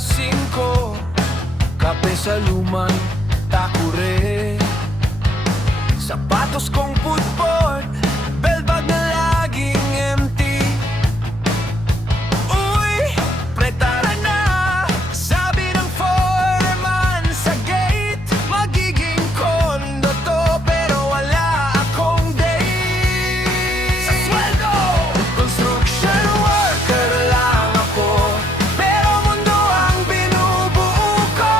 5, kape sa lumang takure, sapatos kong footboard, bellbag na laging empty. Uy, pre tara na, sabi ng foreman sa gate, magiging kondo to pero wala akong date. Sa sweldo, construction worker lang ako, pero mundo ang binubuo ko.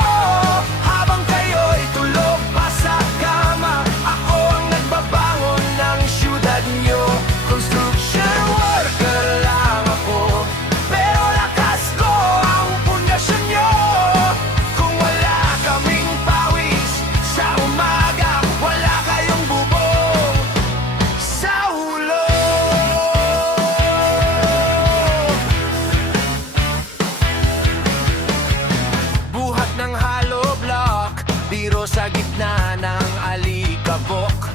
Habang kayo'y tulog pa sa kama, ako ang nagbabangon ng syudad nyo. Construction worker lang ako, pero lakas ko ang pundasyon nyo. Kung wala kaming pawis sa umaga, wala kayong bubong sa ulo. Buhat ng hollow block, biro sa gitna ng alikabok.